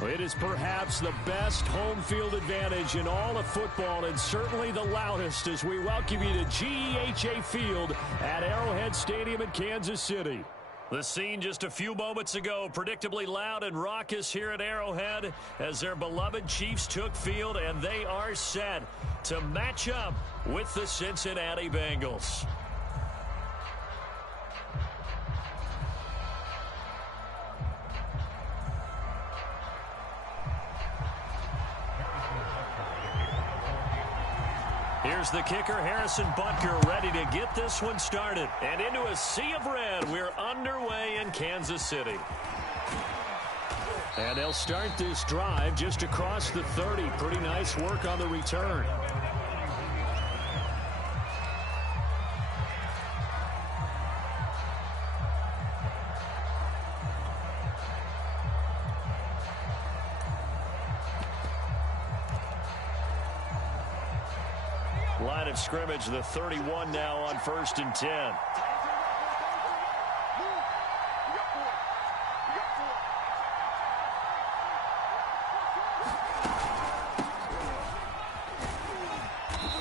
Well, it is perhaps the best home field advantage in all of football, and certainly the loudest, as we welcome you to GEHA Field at Arrowhead Stadium in Kansas City. The scene just a few moments ago, predictably loud and raucous here at Arrowhead as their beloved Chiefs took field, and they are set to match up with the Cincinnati Bengals. Here's the kicker, Harrison Butker, ready to get this one started. And into a sea of red, we're underway in Kansas City. And they'll start this drive just across the 30. Pretty nice work on the return. Line of scrimmage, the 31 now on 1st and 10.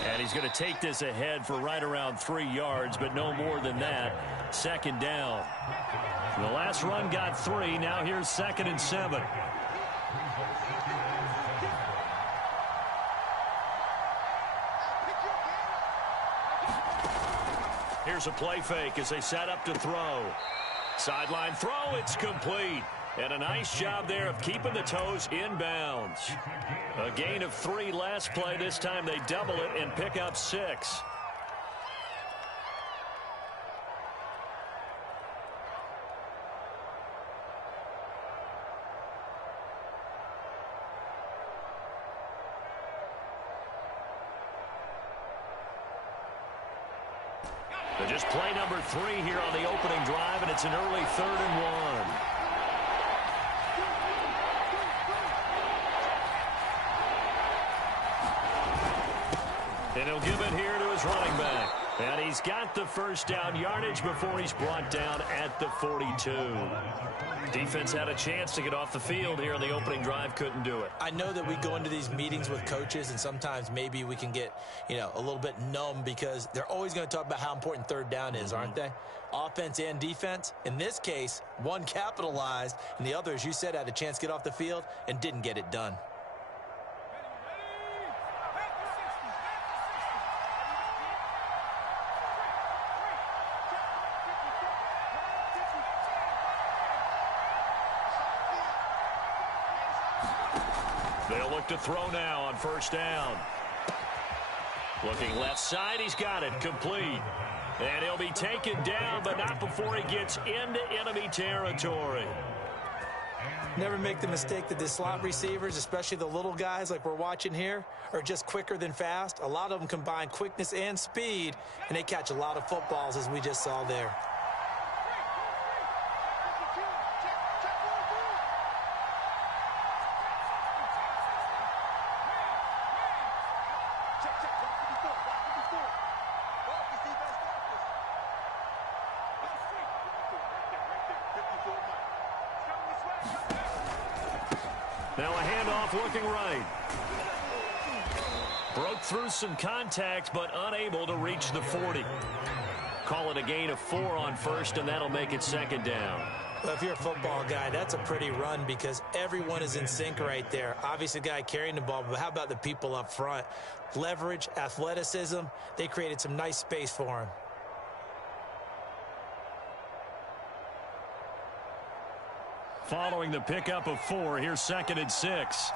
And he's going to take this ahead for right around 3 yards, but no more than that. 2nd down. The last run got 3. Now here's 2nd and 7. Here's a play fake as they set up to throw. Sideline throw, it's complete. And a nice job there of keeping the toes in bounds. A gain of 3 last play. This time they double it and pick up 6. Just play number 3 here on the opening drive, and it's an early 3rd and 1. And he'll give it here to his running back. And he's got the first down yardage before he's brought down at the 42. Defense had a chance to get off the field here on the opening drive, couldn't do it. I know that we go into these meetings with coaches, and sometimes maybe we can get, a little bit numb because they're always going to talk about how important 3rd down is, aren't they? Offense and defense. In this case, one capitalized, and the other, as you said, had a chance to get off the field and didn't get it done. They'll look to throw now on 1st down. Looking left side, he's got it, complete. And he'll be taken down, but not before he gets into enemy territory. Never make the mistake that the slot receivers, especially the little guys like we're watching here, are just quicker than fast. A lot of them combine quickness and speed, and they catch a lot of footballs, as we just saw there. Now a handoff looking right. Broke through some contact, but unable to reach the 40. Call it a gain of 4 on 1st, and that'll make it 2nd down. Well, if you're a football guy, that's a pretty run because everyone is in sync right there. Obviously, the guy carrying the ball, but how about the people up front? Leverage, athleticism, they created some nice space for him. Following the pickup of 4, here's 2nd and 6.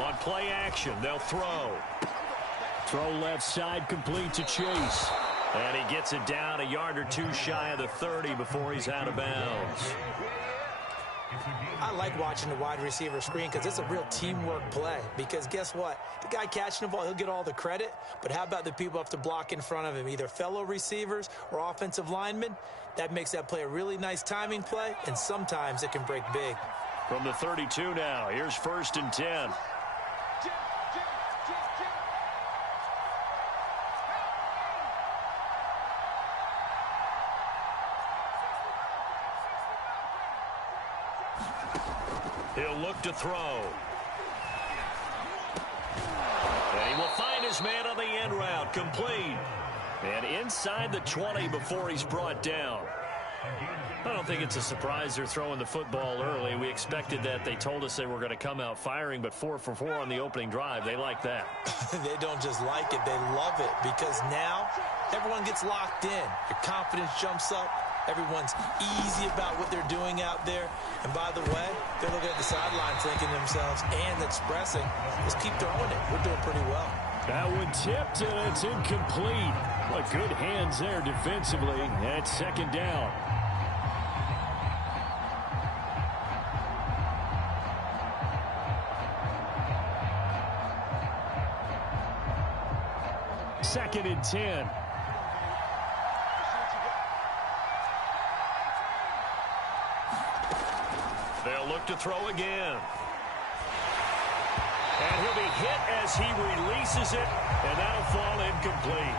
On play action, they'll throw. Throw left side, complete to Chase. And he gets it down a yard or 2 shy of the 30 before he's out of bounds. I like watching the wide receiver screen because it's a real teamwork play. Because guess what? The guy catching the ball, he'll get all the credit. But how about the people have to block in front of him, either fellow receivers or offensive linemen? That makes that play a really nice timing play, and sometimes it can break big. From the 32 now, here's 1st and 10. He'll look to throw. And he will find his man on the end route. Complete. And inside the 20 before he's brought down. I don't think it's a surprise they're throwing the football early. We expected that. They told us they were going to come out firing, but 4 for 4 on the opening drive. They like that. They don't just like it. They love it because now everyone gets locked in. Your confidence jumps up. Everyone's easy about what they're doing out there. And by the way, they're looking at the sidelines thinking to themselves and expressing, let's keep throwing it. We're doing pretty well. That one tipped, and it's incomplete. But good hands there defensively. And it's second down. Second and 10. They'll look to throw again. And he'll be hit as he releases it, and that'll fall incomplete.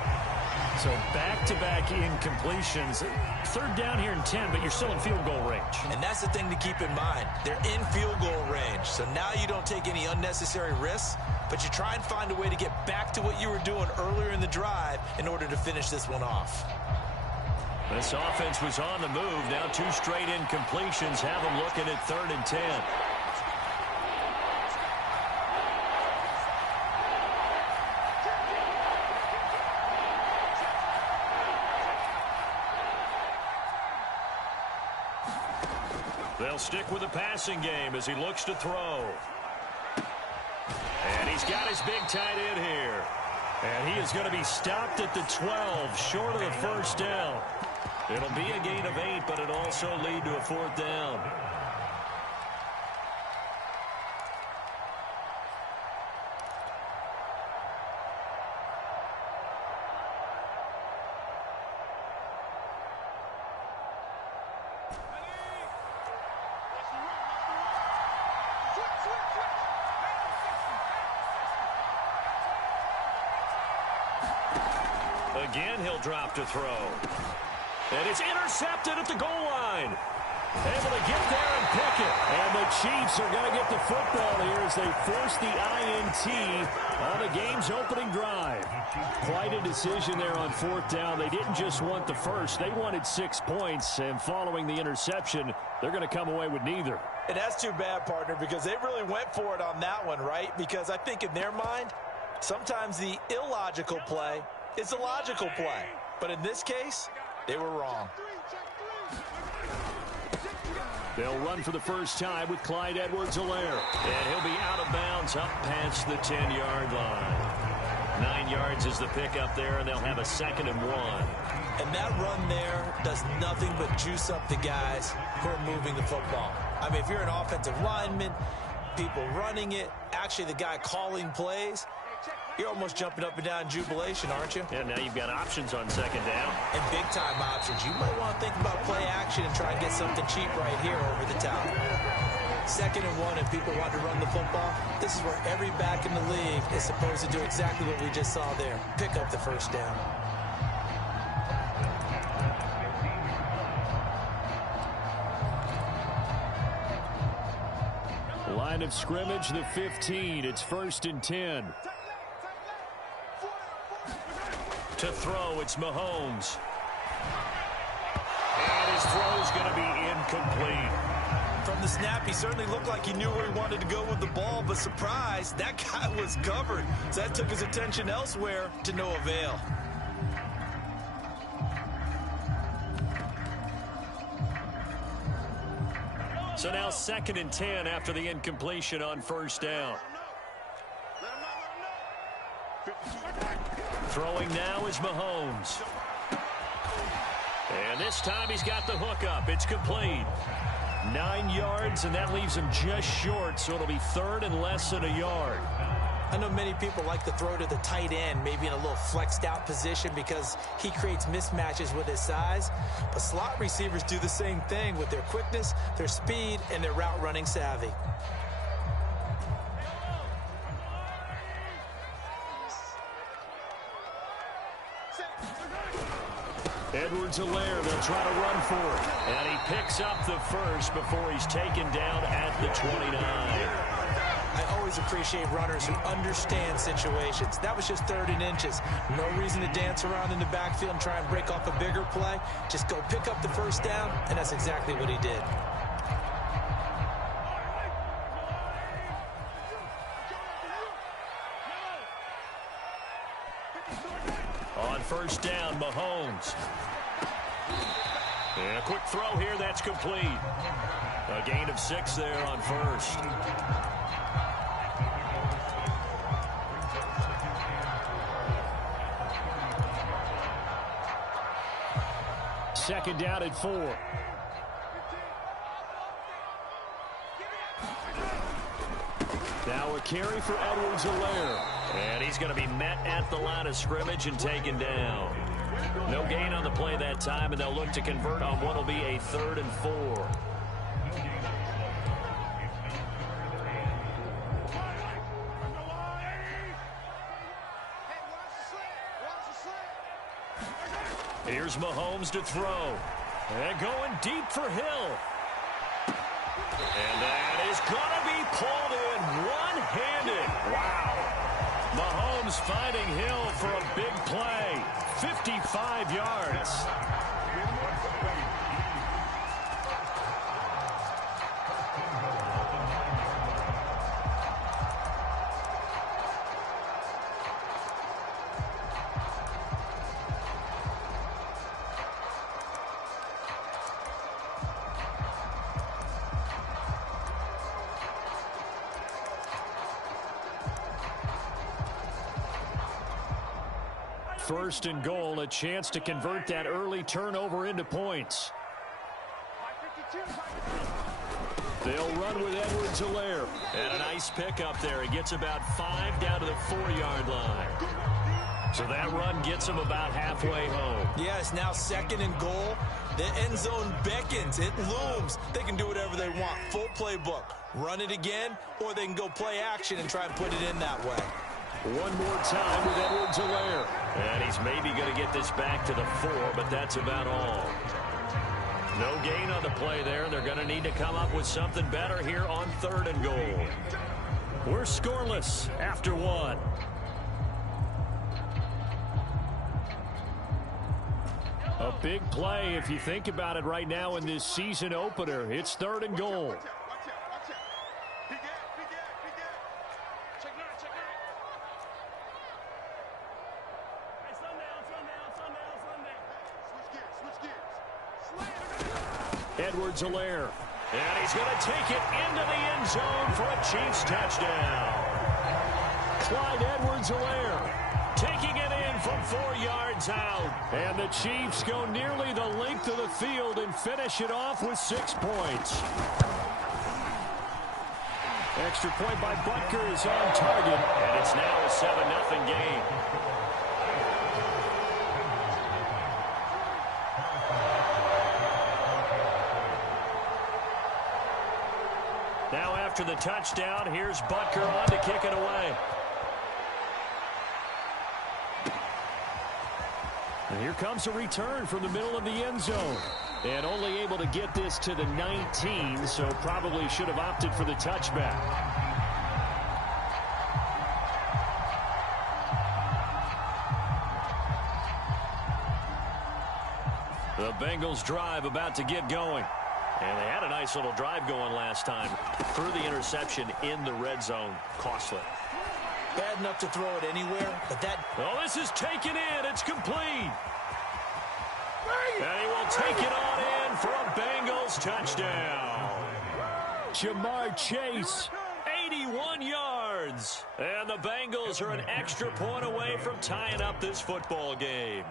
So back-to-back incompletions. Third down here and 10, but you're still in field goal range. And that's the thing to keep in mind. They're in field goal range. So now you don't take any unnecessary risks, but you try and find a way to get back to what you were doing earlier in the drive in order to finish this one off. This offense was on the move. Now 2 straight incompletions have them looking at 3rd and 10. They'll stick with the passing game as he looks to throw. And he's got his big tight end here. And he is going to be stopped at the 12, short of the first down. It'll be a gain of 8, but it'll also lead to a 4th down. Again, he'll drop to throw. And it's intercepted at the goal line. Able to get there and pick it. And the Chiefs are going to get the football here as they force the INT on the game's opening drive. Quite a decision there on 4th down. They didn't just want the first. They wanted 6 points. And following the interception, they're going to come away with neither. And that's too bad, partner, because they really went for it on that one, right? Because I think in their mind, sometimes the illogical play is a logical play. But in this case, they were wrong. They'll run for the first time with Clyde Edwards-Helaire. And he'll be out of bounds up past the 10-yard line. 9 yards is the pickup there, and they'll have a 2nd and 1. And that run there does nothing but juice up the guys who are moving the football. I mean, if you're an offensive lineman, people running it, actually the guy calling plays, you're almost jumping up and down in jubilation, aren't you? Yeah, now you've got options on 2nd down. And big-time options. You might want to think about play action and try and get something cheap right here over the top. 2nd and 1, and people want to run the football. This is where every back in the league is supposed to do exactly what we just saw there. Pick up the first down. Line of scrimmage, the 15. It's 1st and 10. To throw, it's Mahomes. And his throw's going to be incomplete. From the snap, he certainly looked like he knew where he wanted to go with the ball, but surprise, that guy was covered. So that took his attention elsewhere to no avail. So now 2nd and 10 after the incompletion on 1st down. Throwing now is Mahomes. And this time he's got the hook up. It's complete. 9 yards, and that leaves him just short, so it'll be 3rd and less than a yard. I know many people like to throw to the tight end, maybe in a little flexed out position because he creates mismatches with his size. But slot receivers do the same thing with their quickness, their speed, and their route running savvy. Edwards-Helaire, they'll try to run for it. And he picks up the first before he's taken down at the 29. I always appreciate runners who understand situations. That was just 3rd and inches. No reason to dance around in the backfield and try and break off a bigger play. Just go pick up the first down, and that's exactly what he did. On first down, Mahomes. And a quick throw here, that's complete. A gain of 6 there on first. Second down at 4. Now a carry for Edwards-Helaire. And he's going to be met at the line of scrimmage and taken down. No gain on the play that time, and they'll look to convert on what will be a 3rd and 4. Here's Mahomes to throw. And going deep for Hill. And that is going to be pulled in one-handed. Wow. Mahomes finding Hill for a big play. 55 yards. First and goal, a chance to convert that early turnover into points. They'll run with Edwards-Helaire. And a nice pick up there. He gets about 5 down to the 4-yard line. So that run gets him about halfway home. Yeah, it's now 2nd and goal. The end zone beckons. It looms. They can do whatever they want. Full playbook. Run it again, or they can go play action and try and put it in that way. One more time with Edwards-Helaire. And he's maybe going to get this back to the 4, but that's about all. No gain on the play there. They're going to need to come up with something better here on 3rd and goal. We're scoreless after 1. A big play if you think about it right now in this season opener. It's 3rd and goal. Edwards-Helaire. And he's going to take it into the end zone for a Chiefs touchdown. Clyde Edwards-Helaire taking it in from 4 yards out. And the Chiefs go nearly the length of the field and finish it off with 6 points. Extra point by Butker is on target. And it's now a 7-0 game. Now after the touchdown, here's Butker on to kick it away. And here comes a return from the middle of the end zone. And only able to get this to the 19, so probably should have opted for the touchback. The Bengals drive about to get going. And they had a nice little drive going last time. Threw the interception in the red zone. Costly. Bad enough to throw it anywhere, but that... Oh, this is taken in. It's complete. And he will take it on in for a Bengals touchdown. Jamar Chase, 81 yards. And the Bengals are an extra point away from tying up this football game.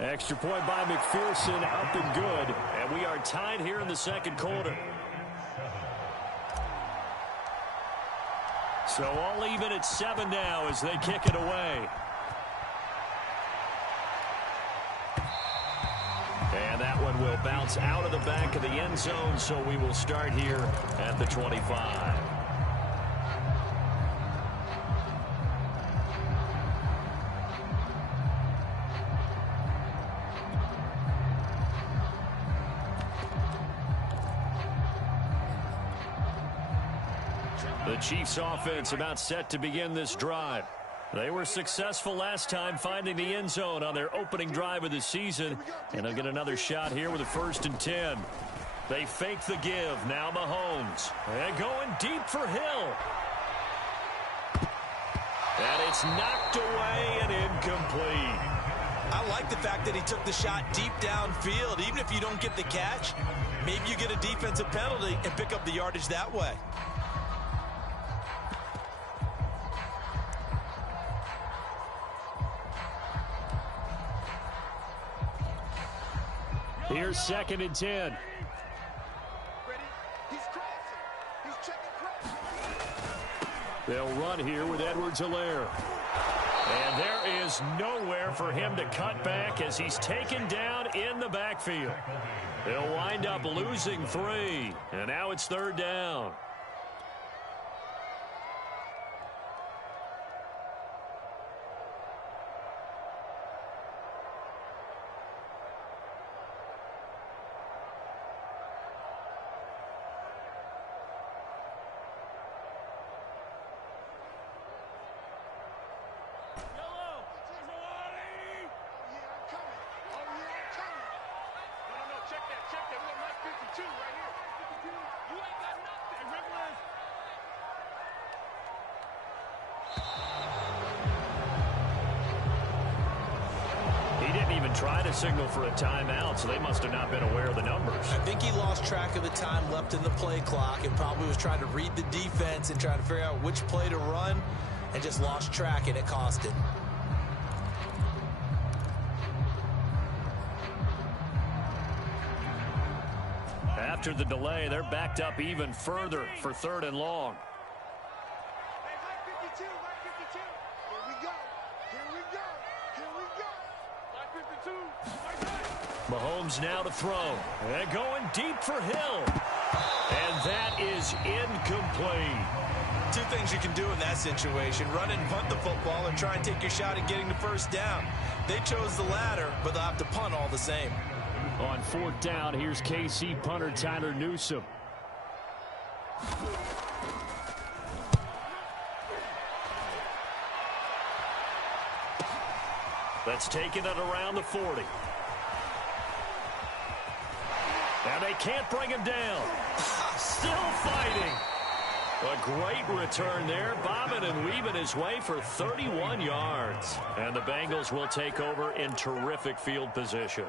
Extra point by McPherson, up and good. And we are tied here in the second quarter. So all even at 7 now as they kick it away. And that one will bounce out of the back of the end zone, so we will start here at the 25. The Chiefs offense about set to begin this drive. They were successful last time finding the end zone on their opening drive of the season, and they'll get another shot here with a 1st and 10. They fake the give. Now Mahomes. And going deep for Hill. And it's knocked away and incomplete. I like the fact that he took the shot deep downfield. Even if you don't get the catch, maybe you get a defensive penalty and pick up the yardage that way. Here's 2nd and 10. They'll run here with Edwards-Helaire. And there is nowhere for him to cut back as he's taken down in the backfield. They'll wind up losing 3. And now it's 3rd down. Try to signal for a timeout, so they must have not been aware of the numbers. I think he lost track of the time left in the play clock and probably was trying to read the defense and trying to figure out which play to run and just lost track, and it cost him. After the delay, they're backed up even further for 3rd and long. Mahomes now to throw. And going deep for Hill. And that is incomplete. 2 things you can do in that situation. Run and punt the football or try and take your shot at getting the 1st down. They chose the latter, but they'll have to punt all the same. On 4th down, here's KC punter Tyler Newsome. That's taking it around the 40. And they can't bring him down. Still fighting. A great return there. Bobbing and weaving his way for 31 yards. And the Bengals will take over in terrific field position.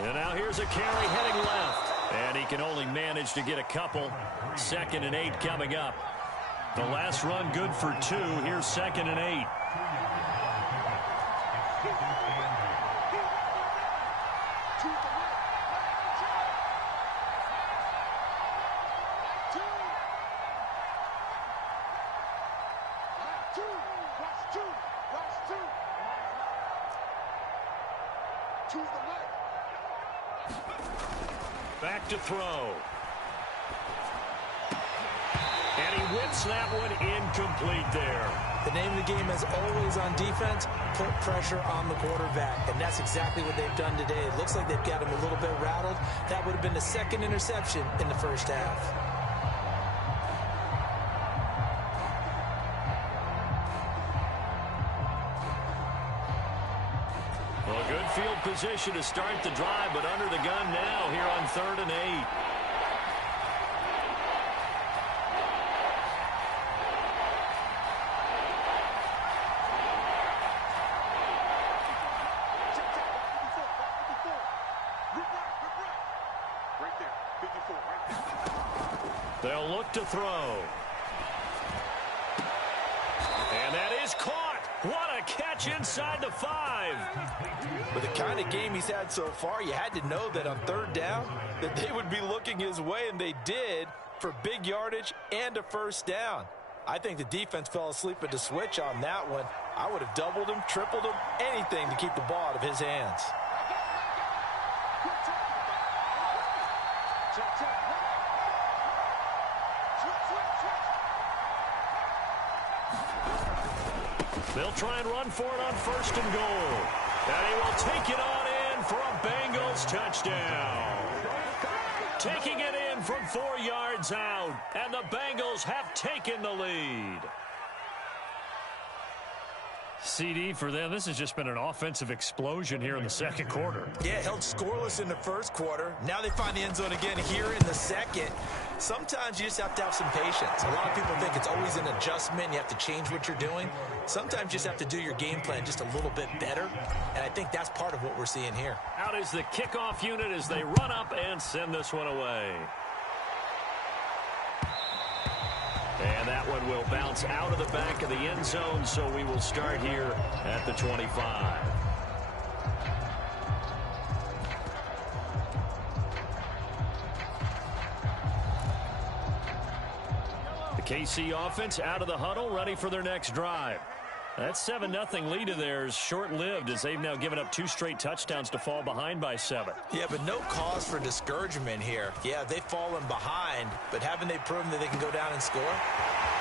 And now here's a carry heading left. And he can only manage to get a couple. 2nd and 8 coming up. The last run good for 2. Here's 2nd and 8. Back to throw. And he whips that one incomplete there. The name of the game is always on defense, put pressure on the quarterback. And that's exactly what they've done today. It looks like they've got him a little bit rattled. That would have been the 2nd interception in the 1st half. Well, good field position to start the drive, but under the gun now here on 3rd and 8. They'll look to throw. And that is caught. What a catch inside the 5. With the kind of game he's had so far, you had to know that on 3rd down that they would be looking his way, and they did, for big yardage and a 1st down. I think the defense fell asleep at the switch on that one. I would have doubled him, tripled him, anything to keep the ball out of his hands. They'll try and run for it on 1st and goal. And he will take it on in for a Bengals touchdown. Taking it in from 4 yards out, and the Bengals have taken the lead. CD for them, this has just been an offensive explosion here in the second quarter. Yeah, held scoreless in the first quarter. Now they find the end zone again here in the second. Sometimes you just have to have some patience. A lot of people think it's always an adjustment. You have to change what you're doing. Sometimes you just have to do your game plan just a little bit better. And I think that's part of what we're seeing here. Out is the kickoff unit as they run up and send this one away. And that one will bounce out of the back of the end zone, so we will start here at the 25. The KC offense out of the huddle, ready for their next drive. That 7-0 lead of theirs short-lived as they've now given up 2 straight touchdowns to fall behind by 7. Yeah, but no cause for discouragement here. Yeah, they've fallen behind, but haven't they proven that they can go down and score?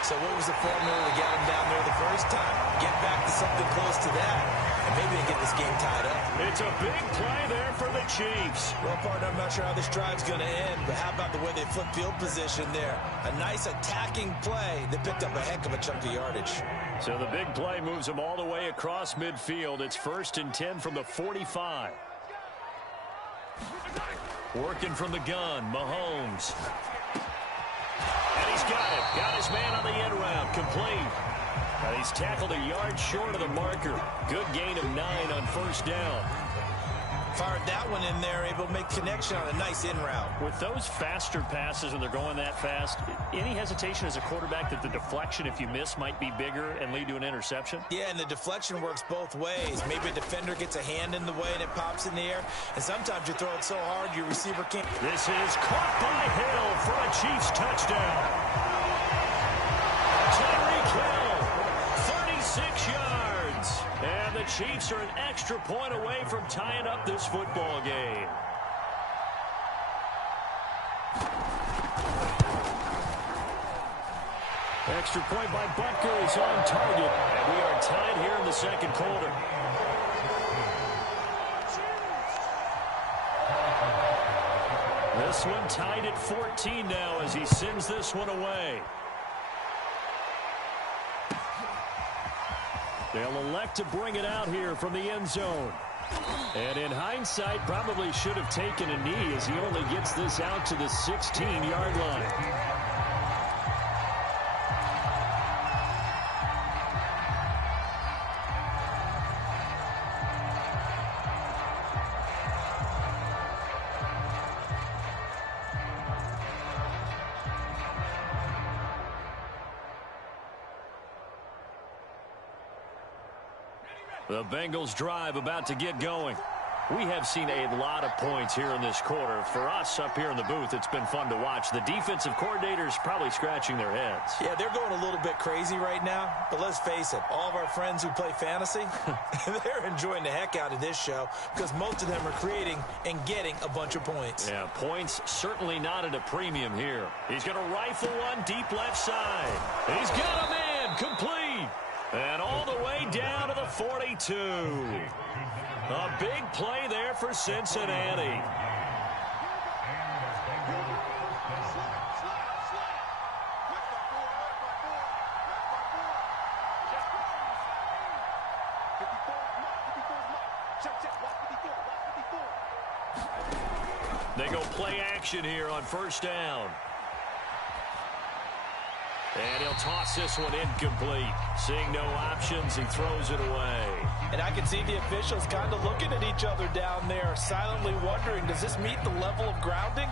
So what was the formula to get them down there the first time? Get back to something close to that, and maybe they get this game tied up. It's a big play there for the Chiefs. Well, partner, I'm not sure how this drive's going to end, but how about the way they flip field position there? A nice attacking play. They picked up a heck of a chunk of yardage. So the big play moves them all the way across midfield. It's 1st and 10 from the 45. Working from the gun, Mahomes. And he's got it. Got his man on the end round. Complete. And he's tackled a yard short of the marker. Good gain of 9 on 1st down. Fired that one in there, able to make connection on a nice in route. With those faster passes when they're going that fast, any hesitation as a quarterback that the deflection, if you miss, might be bigger and lead to an interception? Yeah, and the deflection works both ways. Maybe a defender gets a hand in the way and it pops in the air. And sometimes you throw it so hard your receiver can't. This is caught by Hill for a Chiefs touchdown. Tyreek Hill, 36 yards. And the Chiefs are an extra point away from tying up this football game. Extra point by Butker is on target. And we are tied here in the second quarter. This one tied at 14 now as he sends this one away. They'll elect to bring it out here from the end zone. And in hindsight, probably should have taken a knee as he only gets this out to the 16-yard line. The Bengals drive about to get going. We have seen a lot of points here in this quarter. For us up here in the booth, it's been fun to watch. The defensive coordinators probably scratching their heads. Yeah, they're going a little bit crazy right now. But let's face it, all of our friends who play fantasy, they're enjoying the heck out of this show because most of them are creating and getting a bunch of points. Yeah, points certainly not at a premium here. He's going to rifle one deep left side. He's got a man complete. And all the way down to the 42. A big play there for Cincinnati. They go play action here on 1st down. And he'll toss this one incomplete. Seeing no options, he throws it away. And I can see the officials kind of looking at each other down there, silently wondering, does this meet the level of grounding?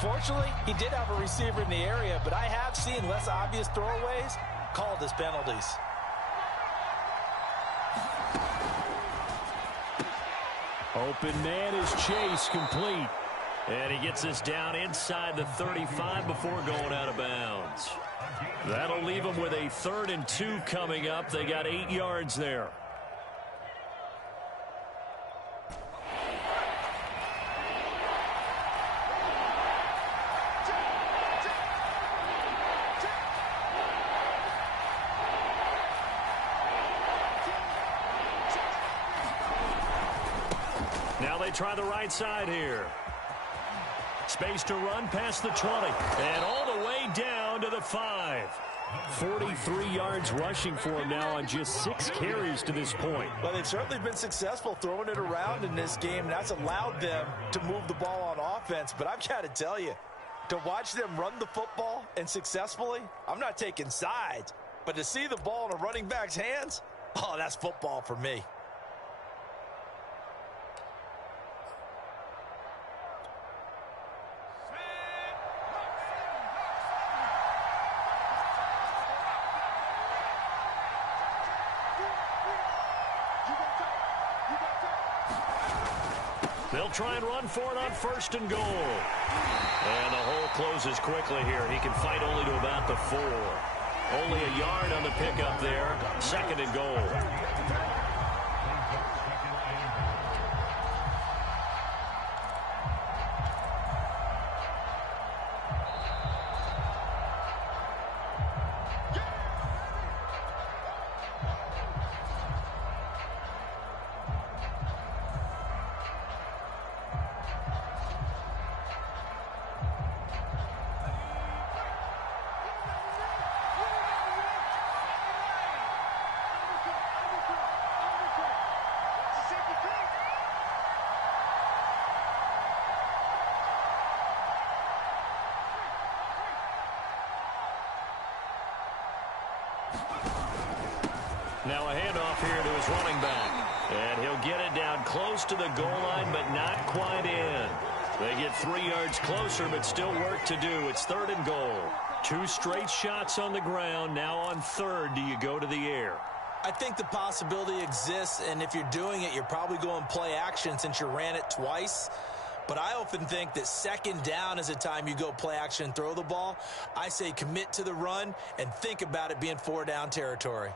Fortunately, he did have a receiver in the area, but I have seen less obvious throwaways called as penalties. Open man is Chase, complete. And he gets this down inside the 35 before going out of bounds. That'll leave them with a 3rd and 2 coming up. They got 8 yards there. Now they try the right side here. Space to run past the 20. And all the way down to the 5. 43 yards rushing for him now on just 6 carries to this point. Well, they've certainly been successful throwing it around in this game, and that's allowed them to move the ball on offense. But I've got to tell you, to watch them run the football and successfully, I'm not taking sides, but to see the ball in a running back's hands, oh, that's football for me. They'll try and run for it on 1st and goal. And the hole closes quickly here. He can fight only to about the 4. Only a yard on the pickup there. 2nd and goal. Now a handoff here to his running back. And he'll get it down close to the goal line, but not quite in. They get 3 yards closer, but still work to do. It's 3rd and goal. 2 straight shots on the ground. Now on 3rd, do you go to the air? I think the possibility exists, and if you're doing it, you're probably going play action since you ran it twice. But I often think that 2nd down is a time you go play action and throw the ball. I say commit to the run and think about it being 4-down territory.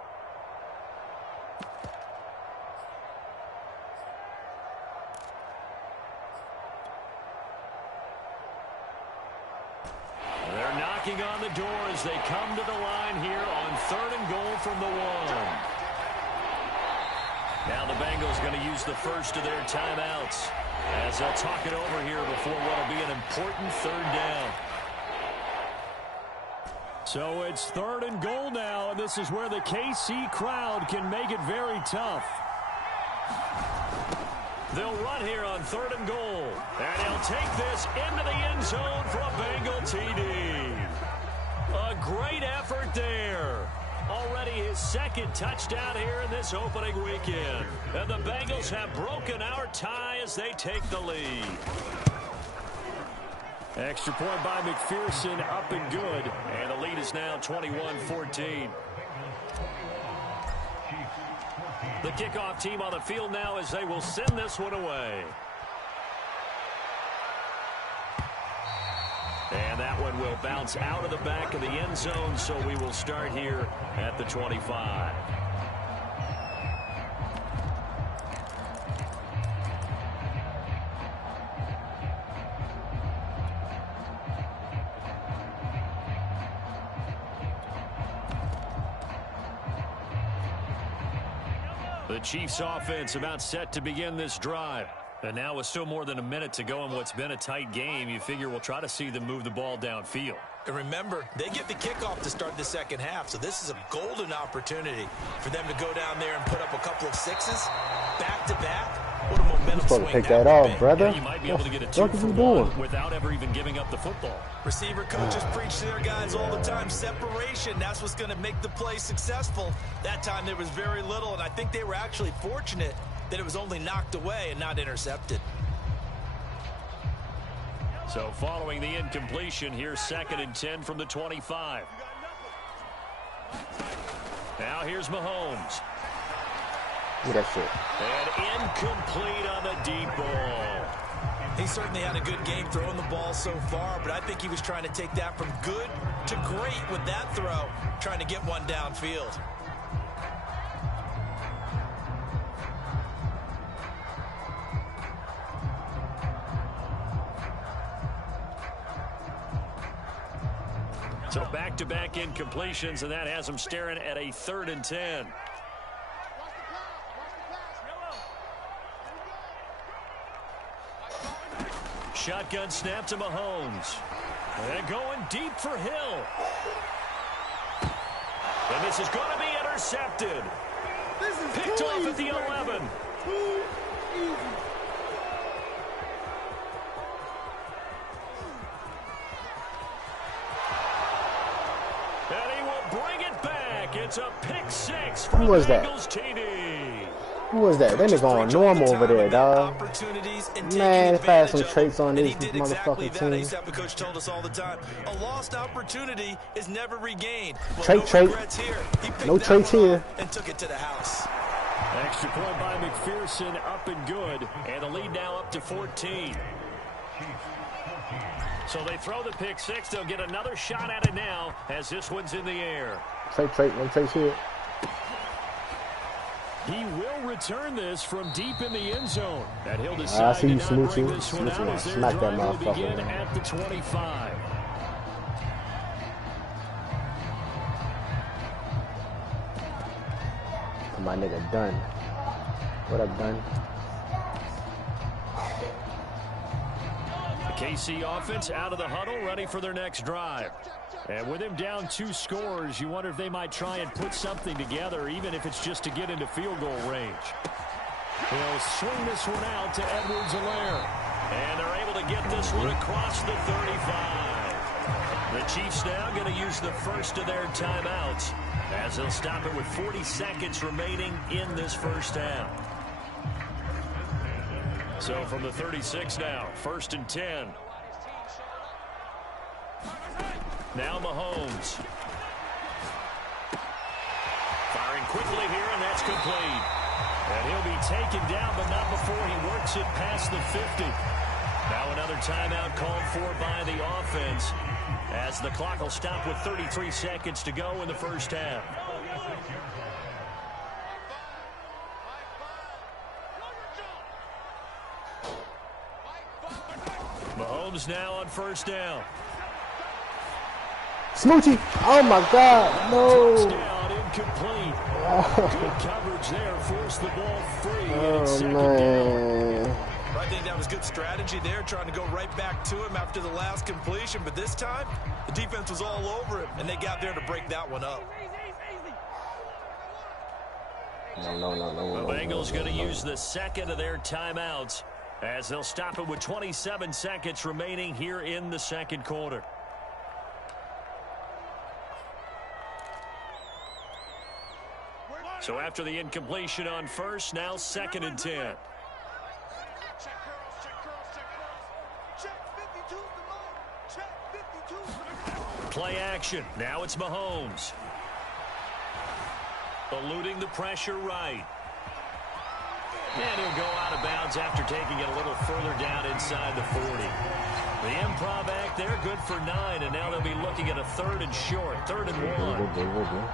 They're knocking on the door as they come to the line here on 3rd and goal from the 1. Now the Bengals going to use the first of their timeouts as they'll talk it over here before what will be an important 3rd down. So it's 3rd and goal now, and this is where the KC crowd can make it very tough. They'll run here on 3rd and goal, and he'll take this into the end zone for a Bengal TD. A great effort there. Already his 2nd touchdown here in this opening weekend. And the Bengals have broken our tie as they take the lead. Extra point by McPherson, up and good. And the lead is now 21-14. The kickoff team on the field now as they will send this one away. And that one will bounce out of the back of the end zone, so we will start here at the 25. The Chiefs offense about set to begin this drive. And now with still more than a minute to go in what's been a tight game, you figure we'll try to see them move the ball downfield. And remember, they get the kickoff to start the 2nd half, so this is a golden opportunity for them to go down there and put up a couple of 6s back-to-back. What a momentum swing take that off, brother. Yeah, you might be able to get a 2-for-1 without ever even giving up the football. Receiver coaches preach to their guys all the time. Separation, that's what's going to make the play successful. That time there was very little, and I think they were actually fortunate that it was only knocked away and not intercepted. So following the incompletion, here's 2nd and 10 from the 25. Now here's Mahomes. What that shit? And incomplete on the deep ball. He certainly had a good game throwing the ball so far, but I think he was trying to take that from good to great with that throw, trying to get one downfield. So back-to-back incompletions, and that has him staring at a 3rd and 10. shotgun snap to Mahomes. And going deep for Hill. And this is going to be intercepted. Picked off at the 11. Too easy. And he will bring it back. It's a pick six Who was that? TD. Who was that? That nigga on normal over there, dog. Man, if I had some traits on this motherfucking team. The coach told us all the time. A lost opportunity is never regained. Trait. No traits here. And took it to the house. Extra point by McPherson, up and good. And the lead now up to 14. So they throw the pick six. They'll get another shot at it now as this one's in the air. Trait. No traits here. He will return this from deep in the end zone. And he'll decide I see you to not bring smooching. this one out as their Smack that drive will begin motherfucker. at the 25. My nigga done. What up, done? The KC offense out of the huddle, ready for their next drive. And with him down 2 scores, you wonder if they might try and put something together, even if it's just to get into field goal range. He'll swing this one out to Edwards-Helaire. And they're able to get this one across the 35. The Chiefs now going to use the first of their timeouts as they'll stop it with 40 seconds remaining in this first half. So from the 36 now, 1st and 10. Now Mahomes. Firing quickly here, and that's complete. And he'll be taken down, but not before he works it past the 50. Now another timeout called for by the offense as the clock will stop with 33 seconds to go in the first half. Mahomes now on 1st down. Smoochie! Oh my God! No! Touchdown, incomplete. Good coverage there, forced the ball free. And it's Oh 2nd down. man! I think that was good strategy there, trying to go right back to him after the last completion. But this time, the defense was all over him, and they got there to break that one up. No. The Bengals going to use the second of their timeouts as they'll stop it with 27 seconds remaining here in the second quarter. So after the incompletion on 1st, now 2nd and 10. Play action. Now it's Mahomes. Eluding the pressure right. And he'll go out of bounds after taking it a little further down inside the 40. The improv act there, good for 9, and now they'll be looking at a 3rd and short, 3rd and 1. Good.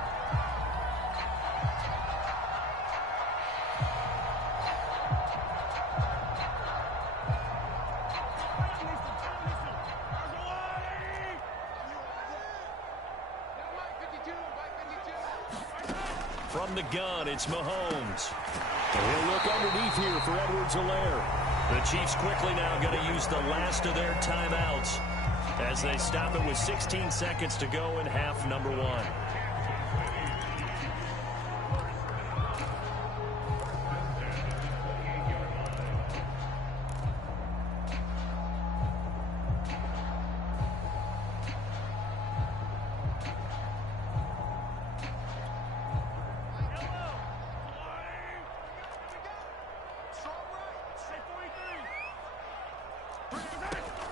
From the gun, it's Mahomes. He'll look underneath here for Edwards-Helaire. The Chiefs quickly now going to use the last of their timeouts as they stop it with 16 seconds to go in half number 1.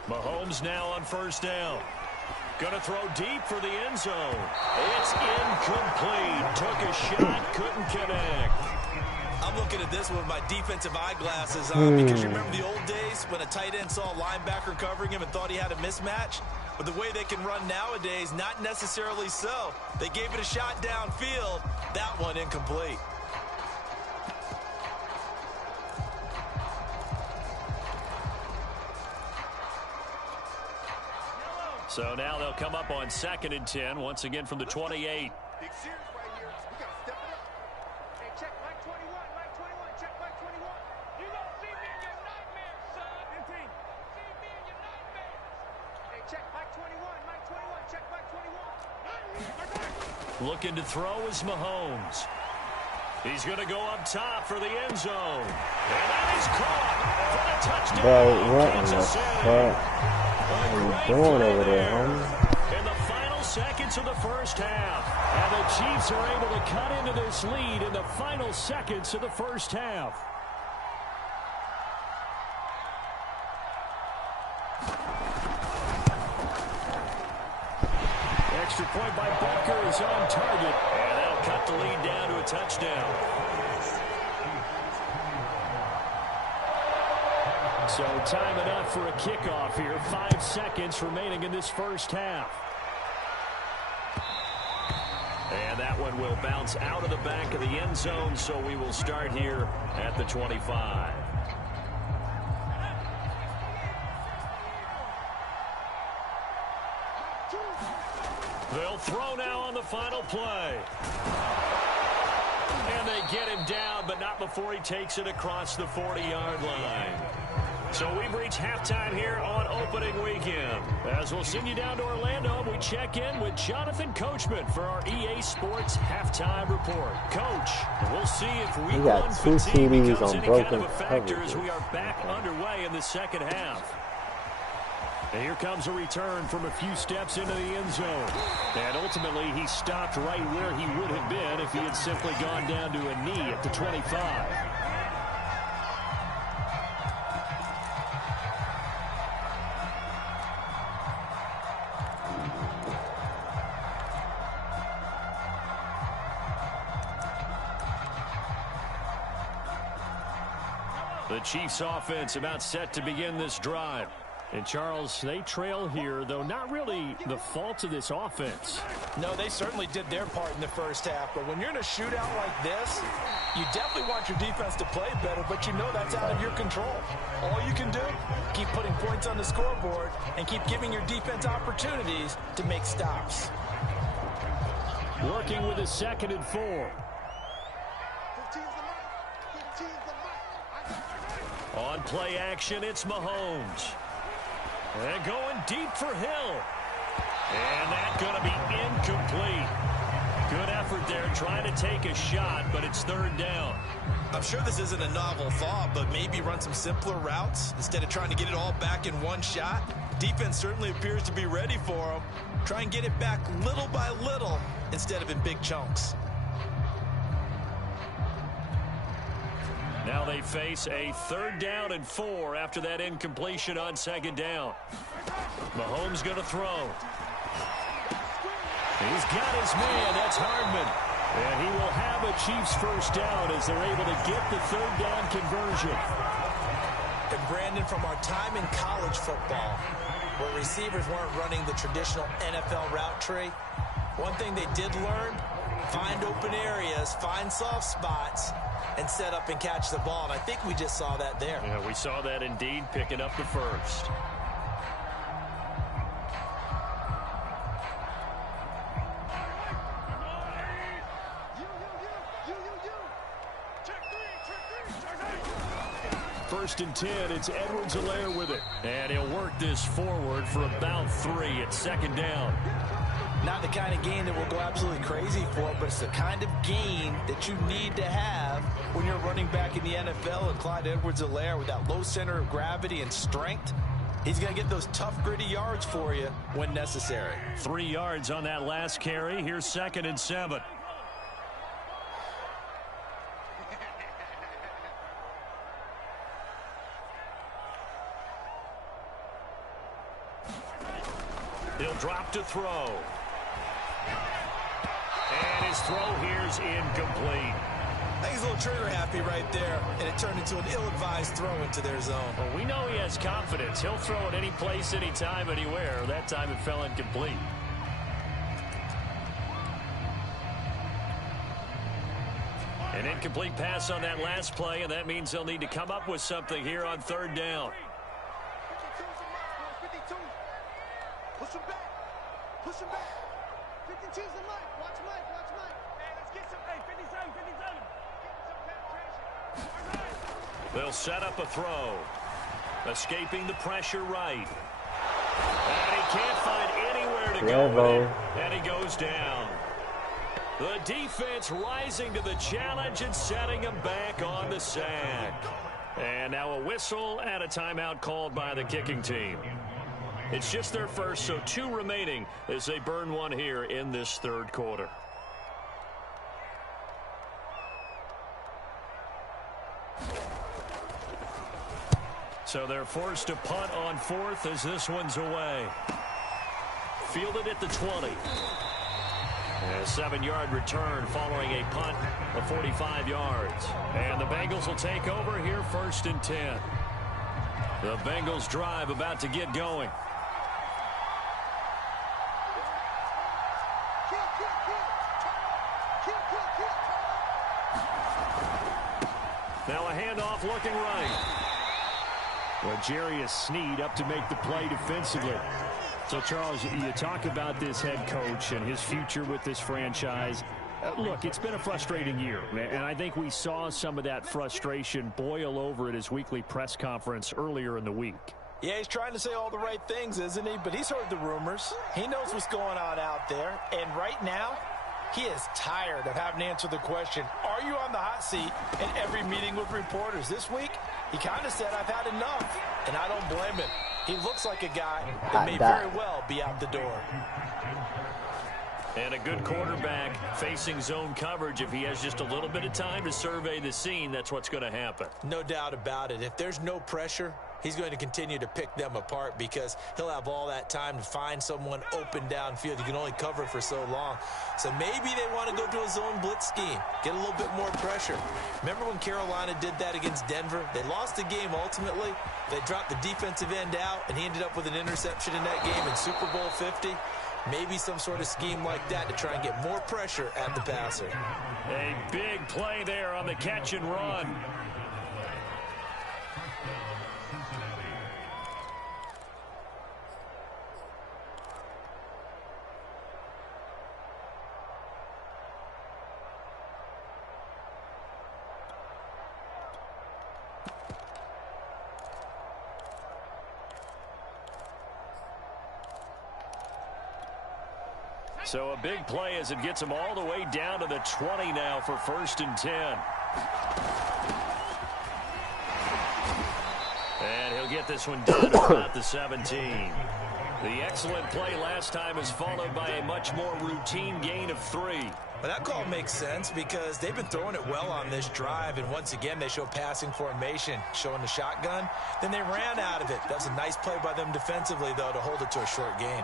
Mahomes now on 1st down. Going to throw deep for the end zone. It's incomplete. Took a shot, couldn't connect. I'm looking at this with my defensive eyeglasses on because you remember the old days when a tight end saw a linebacker covering him and thought he had a mismatch? But the way they can run nowadays, not necessarily so. They gave it a shot downfield. That one incomplete. So now they'll come up on 2nd and 10, once again from the 28. Big series right here. We got to step it up. Hey, check Mike 21. Mike 21. Check Mike 21. You gonna see me in your nightmares, son. See me in your check back 21. Looking to throw is Mahomes. He's going to go up top for the end zone. And that is caught for the touchdown. Bro, what in the Kansas City. fuck are you doing over there, homie? In the final seconds of the first half. And the Chiefs are able to cut into this lead in the final seconds of the first half. Extra point by Booker is on target. And that'll cut the lead down to a touchdown. So time enough for a kickoff here. 5 seconds remaining in this first half. And that one will bounce out of the back of the end zone, so we will start here at the 25. They'll throw now on the final play. And they get him down, but not before he takes it across the 40-yard line. So we've reached halftime here on opening weekend. As we'll send you down to Orlando, we check in with Jonathan Coachman for our EA Sports Halftime Report. Coach, we'll see if week one fatigue becomes any kind of a factor as we are back underway in the second half. And here comes a return from a few steps into the end zone. And ultimately, he stopped right where he would have been if he had simply gone down to a knee at the 25. The Chiefs offense about set to begin this drive. And Charles, they trail here, though not really the fault of this offense. No, they certainly did their part in the first half. But when you're in a shootout like this, you definitely want your defense to play better, but you know that's out of your control. All you can do, keep putting points on the scoreboard and keep giving your defense opportunities to make stops. Working with a 2nd and 4. 15's the mic. 15's the mic. On play action, it's Mahomes. And going deep for Hill. And that's going to be incomplete. Good effort there trying to take a shot, but it's 3rd down. I'm sure this isn't a novel thought, but maybe run some simpler routes instead of trying to get it all back in one shot. Defense certainly appears to be ready for them. Try and get it back little by little instead of in big chunks. Now they face a 3rd down and 4 after that incompletion on 2nd down. Mahomes going to throw. He's got his man. That's Hardman. And he will have a Chiefs first down as they're able to get the 3rd down conversion. And Brandon, from our time in college football, where receivers weren't running the traditional NFL route tree, one thing they did learn, find open areas, find soft spots, and set up and catch the ball. And I think we just saw that there. Yeah, we saw that indeed, picking up the first. First and 10, it's Edwards-Helaire with it. And he'll work this forward for about 3 at 2nd down. Not the kind of game that we'll go absolutely crazy for, but it's the kind of game that you need to have when you're running back in the NFL. And Clyde Edwards-Helaire, with that low center of gravity and strength, he's going to get those tough, gritty yards for you when necessary. 3 yards on that last carry. Here's 2nd and 7. He'll drop to throw. And his throw here's incomplete. I think he's a little trigger happy right there, and it turned into an ill-advised throw into their zone. Well, we know he has confidence. He'll throw it any place, anytime, anywhere. That time it fell incomplete. An incomplete pass on that last play, and that means they'll need to come up with something here on 3rd down. 52. Push him back. Push him back. 52's the mic. Watch Mike. Watch Mike. Hey, let's get some. Hey, 57. 57. Get some penetration. They'll set up a throw. Escaping the pressure right. And he can't find anywhere to to go with it, and he goes down. The defense rising to the challenge and setting him back on the sack. And now a whistle and a timeout called by the kicking team. It's just their first, so 2 remaining as they burn one here in this third quarter. So they're forced to punt on 4th as this one's away. Fielded at the 20. A 7-yard return following a punt of 45 yards. And the Bengals will take over here 1st and 10. The Bengals drive about to get going. Now a handoff looking right. Well, Jarius Sneed up to make the play defensively. So, Charles, you talk about this head coach and his future with this franchise. Look, it's been a frustrating year, and I think we saw some of that frustration boil over at his weekly press conference earlier in the week. Yeah, he's trying to say all the right things, isn't he? But he's heard the rumors. He knows what's going on out there. And right now, he is tired of having to answer the question, are you on the hot seat in every meeting with reporters? This week, he kind of said, I've had enough. And I don't blame him. He looks like a guy that may very well be out the door. And a good quarterback facing zone coverage. If he has just a little bit of time to survey the scene, that's what's going to happen. No doubt about it. If there's no pressure, he's going to continue to pick them apart because he'll have all that time to find someone open downfield. You can only cover for so long. So maybe they want to go to a zone blitz scheme, get a little bit more pressure. Remember when Carolina did that against Denver? They lost the game ultimately. They dropped the defensive end out, and he ended up with an interception in that game in Super Bowl 50. Maybe some sort of scheme like that to try and get more pressure at the passer. A big play there on the catch and run. So a big play as it gets him all the way down to the 20 now for 1st and 10. And he'll get this one done at about the 17. The excellent play last time is followed by a much more routine gain of 3. Well, that call makes sense because they've been throwing it well on this drive, and once again they show passing formation, showing the shotgun. Then they ran out of it. That was a nice play by them defensively, though, to hold it to a short gain.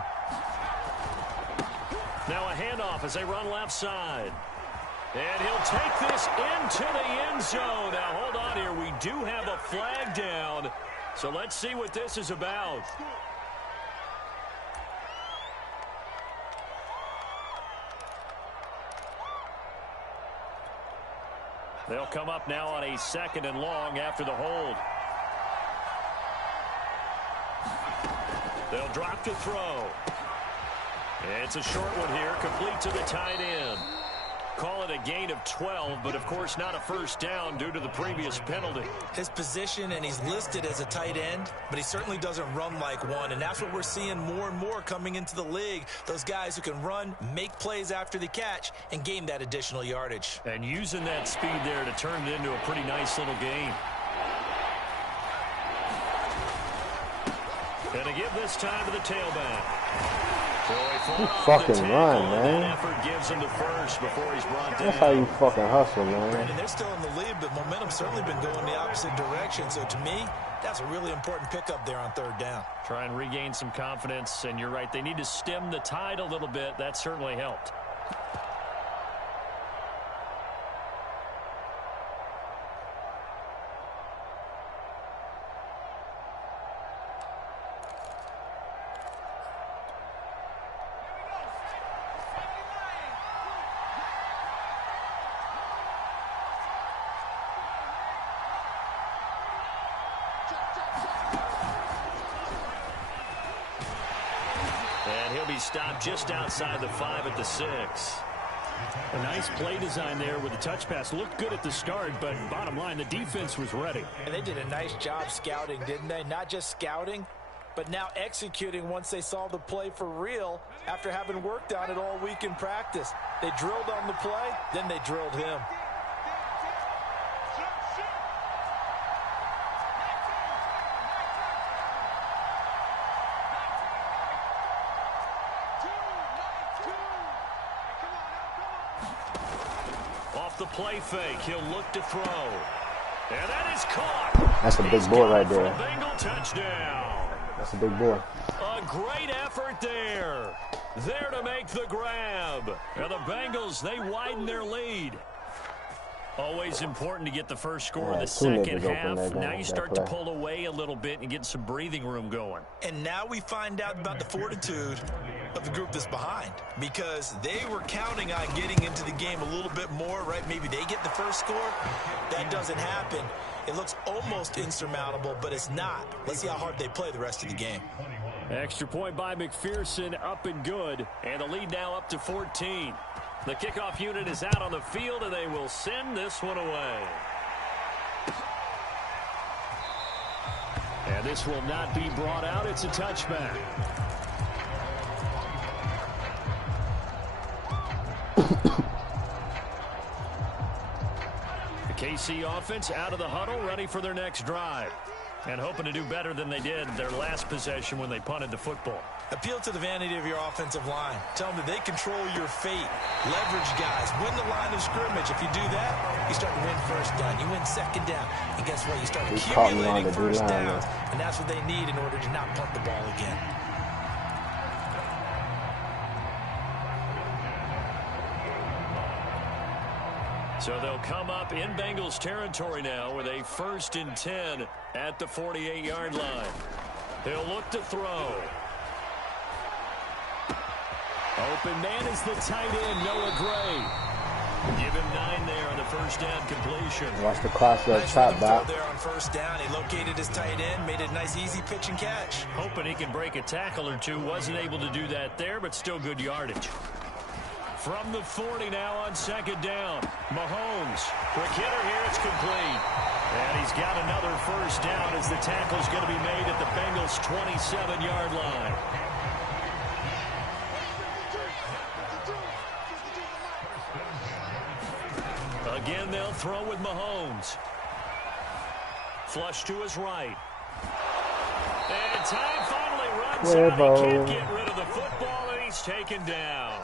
Now a handoff as they run left side. And he'll take this into the end zone. Now, hold on here. We do have a flag down. So let's see what this is about. They'll come up now on a 2nd and long after the hold. They'll drop to throw. It's a short one here, complete to the tight end. Call it a gain of 12, but of course not a first down due to the previous penalty. His position, and he's listed as a tight end, but he certainly doesn't run like one, and that's what we're seeing more and more coming into the league. Those guys who can run, make plays after the catch, and gain that additional yardage. And using that speed there to turn it into a pretty nice little gain. And to give this time to the tailback. You fucking run, man. Effort gives him the first before he's brought down. That's how you fucking hustle, man. Brandon, they're still in the lead, but momentum's certainly been going the opposite direction. So to me, that's a really important pickup there on 3rd down. Try and regain some confidence, and you're right. They need to stem the tide a little bit. That certainly helped. Stopped just outside the 5 at the 6. A nice play design there with the touch pass. Looked good at the start, but bottom line, the defense was ready. And they did a nice job scouting, didn't they? Not just scouting, but now executing once they saw the play for real after having worked on it all week in practice. They drilled on the play, then they drilled him. Off the play fake, he'll look to throw. And that is caught. That's a big boy right there. Bengal touchdown. That's a big boy. A great effort there. There to make the grab. And the Bengals, they widen their lead. Always important to get the first score in the second half. Now you start to pull away a little bit and get some breathing room going. And now we find out about the fortitude of the group that's behind, because they were counting on getting into the game a little bit more, right? Maybe they get the first score. That doesn't happen. It looks almost insurmountable, but it's not. Let's see how hard they play the rest of the game. Extra point by McPherson, up and good. And the lead now up to 14. The kickoff unit is out on the field, and they will send this one away. And this will not be brought out. It's a touchback. The KC offense out of the huddle, ready for their next drive. And hoping to do better than they did their last possession when they punted the football. Appeal to the vanity of your offensive line. Tell them that they control your fate. Leverage guys. Win the line of scrimmage. If you do that, you start to win first down. You win second down. And guess what? You start accumulating first downs. And that's what they need in order to not punt the ball again. So they'll come up in Bengals territory now with a 1st and 10 at the 48-yard line. He'll look to throw. Open man is the tight end, Noah Gray. Give him 9 there on the first down completion. Watch the cross up top, Doc. There on first down. He located his tight end, made a nice easy pitch and catch. Hoping he can break a tackle or two. Wasn't able to do that there, but still good yardage. From the 40 now on second down. Mahomes. Quick hitter here. It's complete. And he's got another first down as the tackle's going to be made at the Bengals' 27-yard line. Again, they'll throw with Mahomes. Flush to his right. And time finally runs out. He can't get rid of the football, and he's taken down.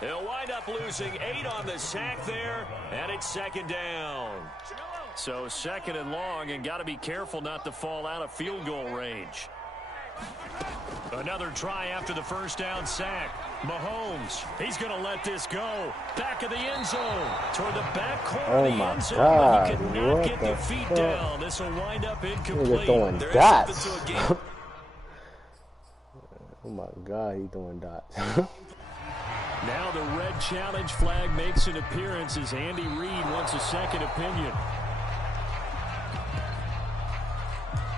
He'll wind up losing 8 on the sack there, and it's second down. So second and long, and got to be careful not to fall out of field goal range. Another try after the first down sack. Mahomes, he's going to let this go. Back of the end zone. Toward the back corner of the end zone. God, but he could not get the feet down. This will wind up incomplete. Throwing dots. Oh my God, he's throwing dots. Now the red challenge flag makes an appearance as Andy Reid wants a second opinion.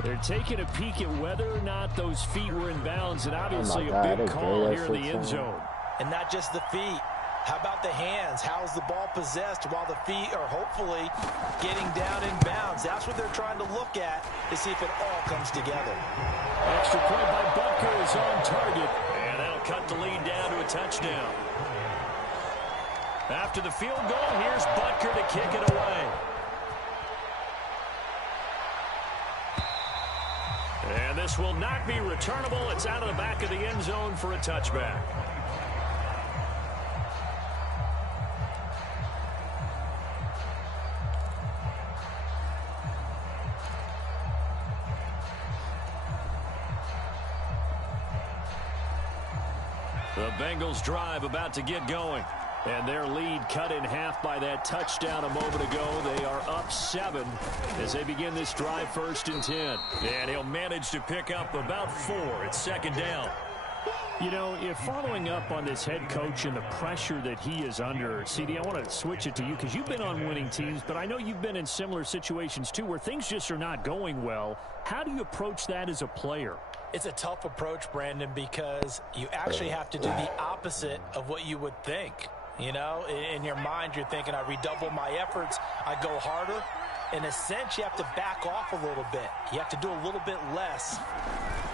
They're taking a peek at whether or not those feet were in bounds, and obviously a big call here in the end zone. And not just the feet. How about the hands? How's the ball possessed while the feet are hopefully getting down in bounds? That's what they're trying to look at to see if it all comes together. Extra point by Butker is on target, and that'll cut the lead down to a touchdown. After the field goal, here's Butker to kick it away. And this will not be returnable. It's out of the back of the end zone for a touchback. The Bengals drive about to get going. And their lead cut in half by that touchdown a moment ago. They are up 7 as they begin this drive 1st and 10. And he'll manage to pick up about 4. It's second down. You know, if following up on this head coach and the pressure that he is under, CD, I want to switch it to you because you've been on winning teams, but I know you've been in similar situations too where things just are not going well. How do you approach that as a player? It's a tough approach, Brandon, because you actually have to do the opposite of what you would think. You know, in your mind, you're thinking, I redouble my efforts, I go harder. In a sense, you have to back off a little bit. You have to do a little bit less.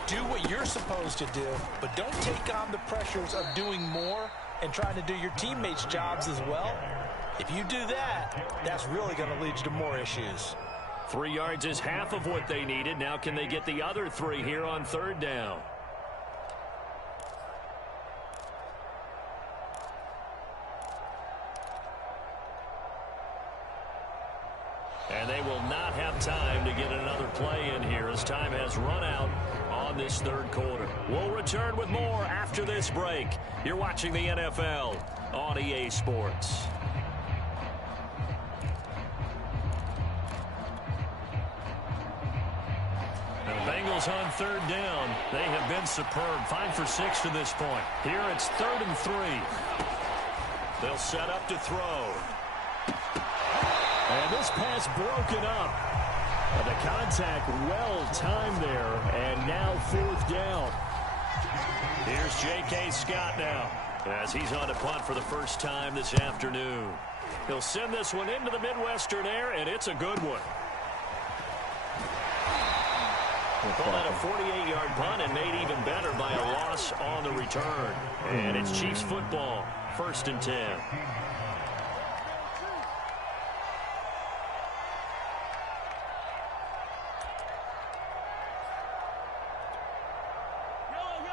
Do what you're supposed to do, but don't take on the pressures of doing more and trying to do your teammates' jobs as well. If you do that, that's really going to lead you to more issues. 3 yards is half of what they needed. Now can they get the other 3 here on 3rd down? And they will not have time to get another play in here as time has run out on this 3rd quarter. We'll return with more after this break. You're watching the NFL on EA Sports. The Bengals on 3rd down. They have been superb. 5 for 6 to this point. Here it's 3rd and 3. They'll set up to throw. And this pass broken up. And the contact well timed there. And now 4th down. Here's J.K. Scott now as he's on to punt for the first time this afternoon. He'll send this one into the Midwestern air, and it's a good one. Call that a 48-yard punt and made even better by a loss on the return. And it's Chiefs football, 1st and 10.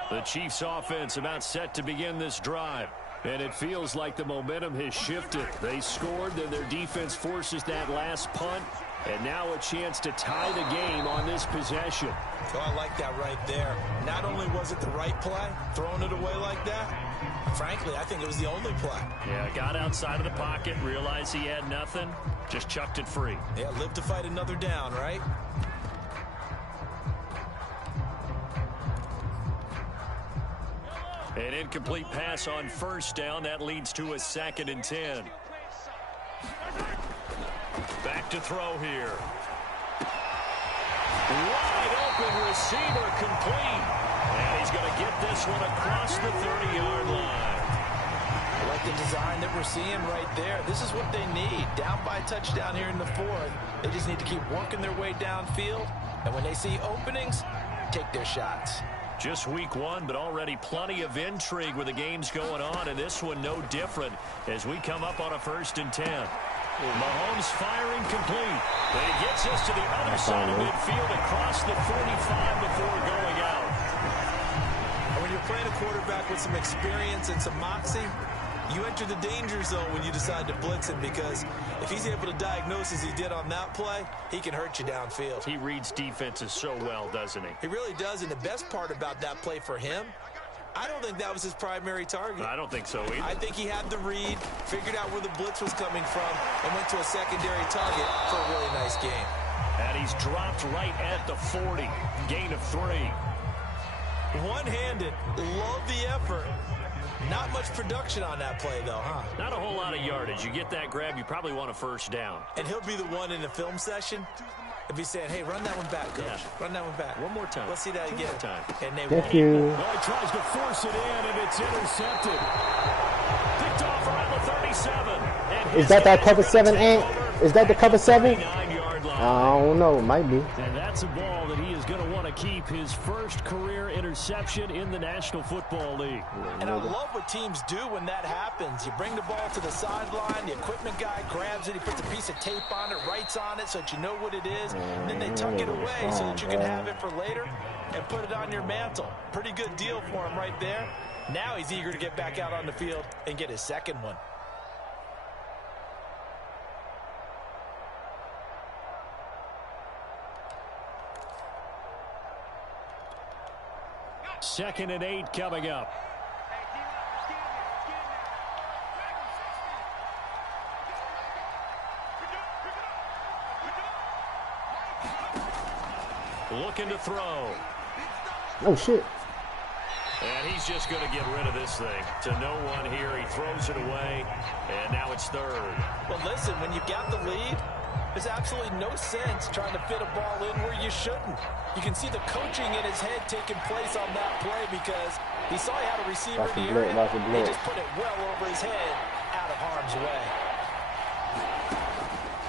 The Chiefs offense about set to begin this drive. And it feels like the momentum has shifted. They scored, then their defense forces that last punt. And now a chance to tie the game on this possession. Oh, I like that right there. Not only was it the right play, throwing it away like that, frankly, I think it was the only play. Yeah, got outside of the pocket, realized he had nothing, just chucked it free. Yeah, live to fight another down, right? An incomplete pass on 1st down. That leads to a 2nd and 10. Back to throw here. Wide open receiver complete. And he's going to get this one across the 30-yard line. I like the design that we're seeing right there. This is what they need. Down by a touchdown here in the 4th. They just need to keep working their way downfield. And when they see openings, take their shots. Just week 1, but already plenty of intrigue with the games going on, and this one no different as we come up on a 1st and 10. Mahomes firing complete. But he gets us to the other side of midfield across the 45 before going out. And when you're playing a quarterback with some experience and some moxie, you enter the danger zone when you decide to blitz him, because if he's able to diagnose as he did on that play, he can hurt you downfield. He reads defenses so well, doesn't he? He really does, and the best part about that play for him, I don't think that was his primary target. I don't think so either. I think he had the read, figured out where the blitz was coming from, and went to a secondary target for a really nice game. And he's dropped right at the 40. Gain of 3. One-handed. Love the effort. Not much production on that play, though, huh? Not a whole lot of yardage. You get that grab, you probably want a 1st down. And he'll be the one in the film session and be saying, hey, run that one back, coach. Yeah. Run that one back. One more time. Let's see that again. One more time. And they Thank you. Well, he tries to force it in, and it's intercepted. Picked off around the 37. And Is that cover 7, Ant? Is that the cover 7? 39-yard line. I don't know. It might be. And that's a ball that he is going to want to keep, his first career interception in the National Football League. And I love what teams do when that happens. You bring the ball to the sideline, the equipment guy grabs it, he puts a piece of tape on it, writes on it so that you know what it is, and then they tuck it away so that you can have it for later and put it on your mantle. Pretty good deal for him right there. Now he's eager to get back out on the field and get his 2nd one. Second and 8 coming up. Looking to throw. Oh, shit. And he's just going to get rid of this thing. To no one here. He throws it away. And now it's 3rd. Well, listen, when you've got the lead, there's absolutely no sense trying to fit a ball in where you shouldn't. You can see the coaching in his head taking place on that play because he saw he had a receiver in the area. He just put it well over his head, out of harm's way.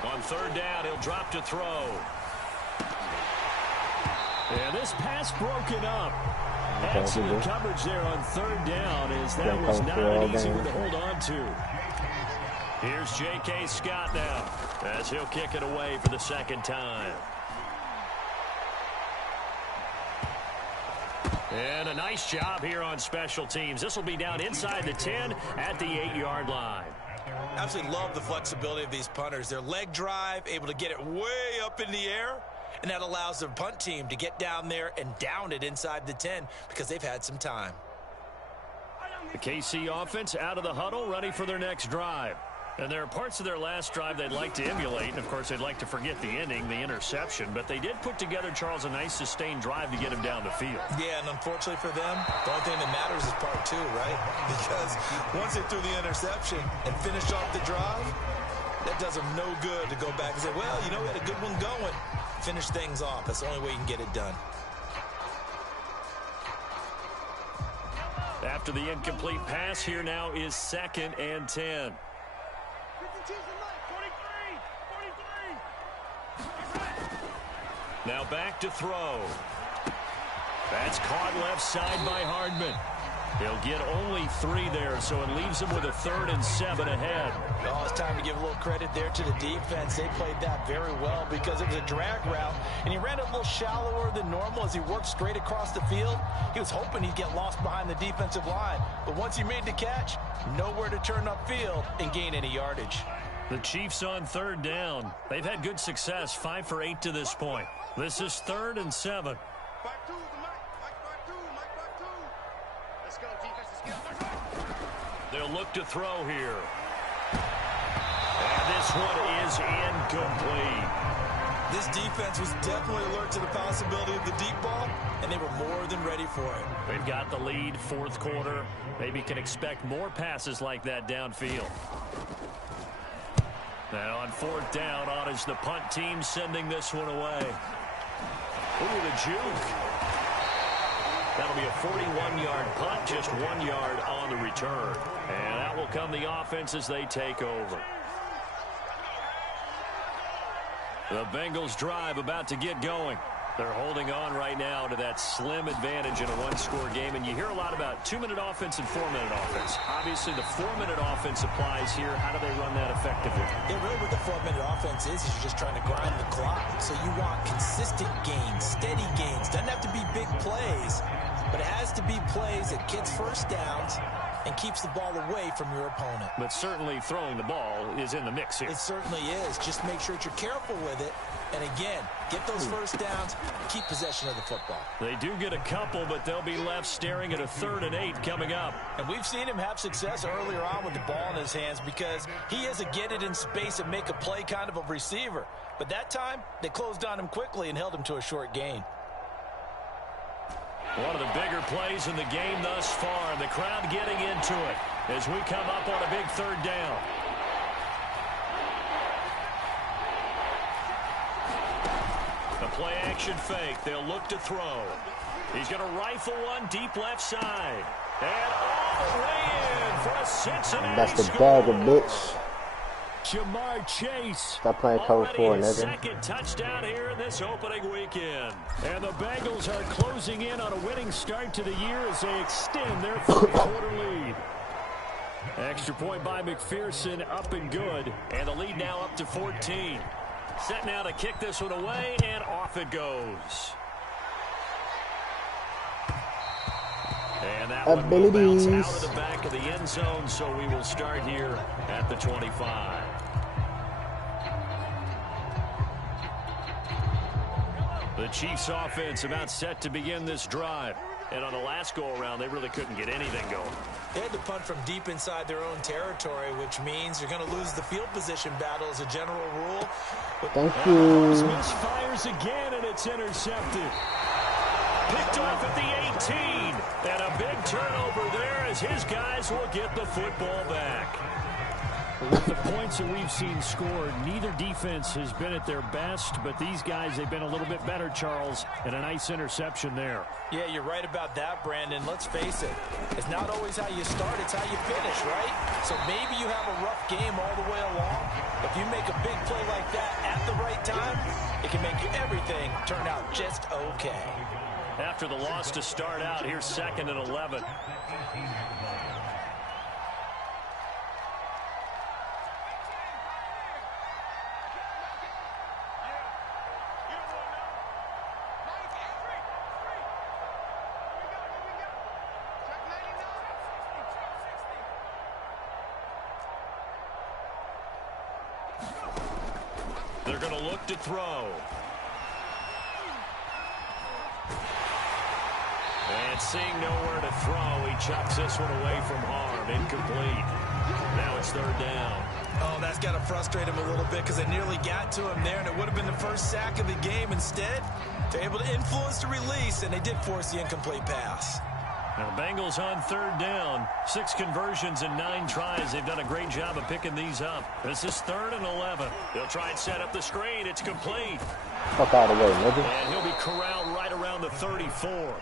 On third down, he'll drop to throw. And this pass broken up. Excellent coverage there on third down, as that was not an easy one to hold on to. Here's J.K. Scott now, as he'll kick it away for the second time. And a nice job here on special teams. This will be down inside the 10 at the 8-yard line. Absolutely love the flexibility of these punters. Their leg drive, able to get it way up in the air, and that allows the punt team to get down there and down it inside the 10 because they've had some time. The KC offense out of the huddle, ready for their next drive. And there are parts of their last drive they'd like to emulate, and of course they'd like to forget the ending, the interception, but they did put together, Charles, a nice sustained drive to get him down the field. Yeah, and unfortunately for them, the only thing that matters is part two, right? Because once they threw the interception and finished off the drive, that does them no good to go back and say, well, you know, we had a good one going. Finish things off. That's the only way you can get it done. After the incomplete pass, here now is 2nd and 10. Now back to throw. That's caught left side by Hardman. He'll get only 3 there, so it leaves him with a 3rd and 7 ahead. Oh, it's time to give a little credit there to the defense. They played that very well because it was a drag route, and he ran it a little shallower than normal as he worked straight across the field. He was hoping he'd get lost behind the defensive line, but once he made the catch, nowhere to turn upfield and gain any yardage. The Chiefs on 3rd down. They've had good success, 5 for 8 to this point. This is 3rd and 7. They'll look to throw here. And this one is incomplete. This defense was definitely alert to the possibility of the deep ball, and they were more than ready for it. They've got the lead, 4th quarter. Maybe can expect more passes like that downfield. Now on 4th down, on is the punt team sending this one away. Ooh, the juke. That'll be a 41-yard punt, just 1 yard on the return. And out will come the offense as they take over. The Bengals drive about to get going. They're holding on right now to that slim advantage in a 1-score game. And you hear a lot about 2-minute offense and 4-minute offense. Obviously, the 4-minute offense applies here. How do they run that effectively? Yeah, really what the 4-minute offense is you're just trying to grind the clock. So you want consistent gains, steady gains. Doesn't have to be big plays, but it has to be plays that gets first downs and keeps the ball away from your opponent. But certainly throwing the ball is in the mix here. It certainly is. Just make sure that you're careful with it. And again, get those first downs, keep possession of the football. They do get a couple, but they'll be left staring at a 3rd and 8 coming up. And we've seen him have success earlier on with the ball in his hands because he is a get it in space and make a play kind of a receiver. But that time, they closed on him quickly and held him to a short gain. One of the bigger plays in the game thus far, and the crowd getting into it as we come up on a big 3rd down. The play-action fake. They'll look to throw. He's going to rifle one deep left side. And all the way in for a Cincinnati That's the score. dagger, bitch. Jamar Chase. Stop playing code 4, his nigga. second touchdown here in this opening weekend. And the Bengals are closing in on a winning start to the year as they extend their 4th quarter lead. Extra point by McPherson, up and good. And the lead now up to 14. Set now to kick this one away, and off it goes. And that one will bounce out of the back of the end zone, so we will start here at the 25. The Chiefs offense about set to begin this drive. And on the last go-around, they really couldn't get anything going. They had to punt from deep inside their own territory, which means you're going to lose the field position battle as a general rule. Thank you. Misfires again, and it's intercepted. Picked off at the 18. And a big turnover there as his guys will get the football back. With the points that we've seen scored, neither defense has been at their best, but these guys, they've been a little bit better, Charles, and a nice interception there. Yeah, you're right about that, Brandon. Let's face it. It's not always how you start, it's how you finish, right? So maybe you have a rough game all the way along. If you make a big play like that at the right time, it can make everything turn out just okay. After the loss to start out, here's 2nd and 11. They're going to look to throw. And seeing nowhere to throw, he chucks this one away from harm. Incomplete. Now it's 3rd down. Oh, that's got to frustrate him a little bit because they nearly got to him there, and it would have been the first sack of the game. Instead, they're able to influence the release, and they did force the incomplete pass. Now the Bengals on 3rd down. 6 conversions and 9 tries. They've done a great job of picking these up. This is 3rd and 11. They'll try and set up the screen. It's complete. Fuck out of the way, nigga. And he'll be corralled right around the 34.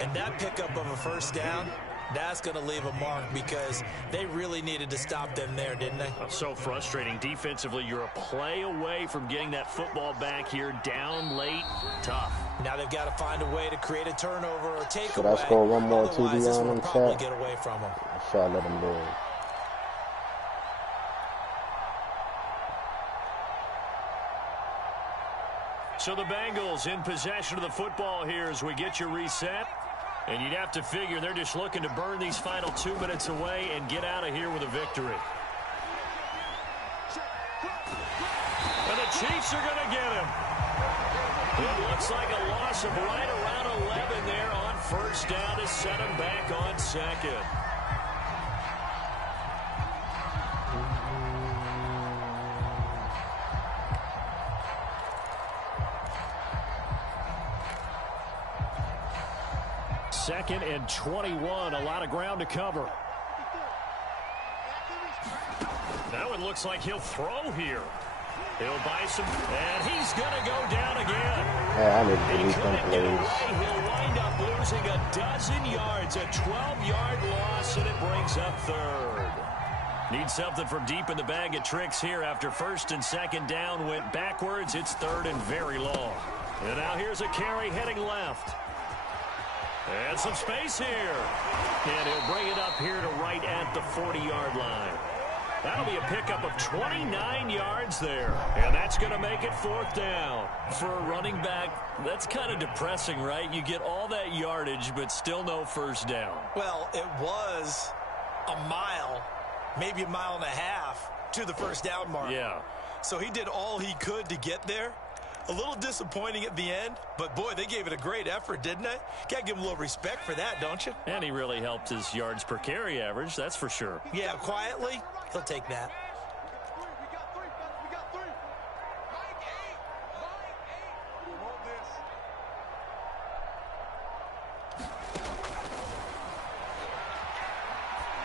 And that pickup of a first down, that's going to leave a mark because they really needed to stop them there, didn't they? So frustrating. Defensively, you're a play away from getting that football back here. Down late. Tough. Now they've got to find a way to create a turnover or take Should away. I score one more Otherwise, this TD on will them, probably chat? get away from them. Should I let him live? So the Bengals in possession of the football here as we get you reset. And you'd have to figure they're just looking to burn these final 2 minutes away and get out of here with a victory. And the Chiefs are going to get him. It looks like a loss of right around 11 there on 1st down to set him back on 2nd. Second and 21, a lot of ground to cover. Now it looks like he'll throw here. He'll buy some, and he's going to go down again. Yeah, I need to delete them plays. He'll wind up losing a dozen yards, a 12-yard loss, and it brings up 3rd. Need something from deep in the bag of tricks here after 1st and 2nd down went backwards. It's 3rd and very long. And now here's a carry heading left. And some space here. And he'll bring it up here to right at the 40-yard line. That'll be a pickup of 29 yards there. And that's going to make it 4th down. For a running back, that's kind of depressing, right? You get all that yardage, but still no 1st down. Well, it was a mile, maybe a mile and a half to the 1st down mark. Yeah. So he did all he could to get there. A little disappointing at the end, but boy, they gave it a great effort, didn't they? Got to give him a little respect for that, don't you? And he really helped his yards per carry average, that's for sure. Yeah, quietly, he'll take that. We got three, fellas. We got 3. Mike 8. Mike 8. We want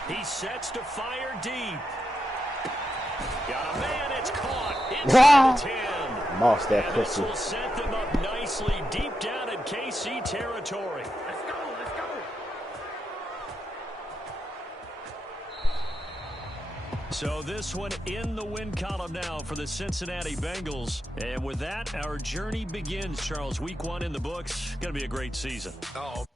this. He sets to fire deep. Got a man, it's caught. Inside the 10. Lost that And this pussy. will set them up nicely deep down in KC territory. Let's go. Let's go. So this one in the win column now for the Cincinnati Bengals. And with that, our journey begins, Charles. Week 1 in the books. Going to be a great season. Oh.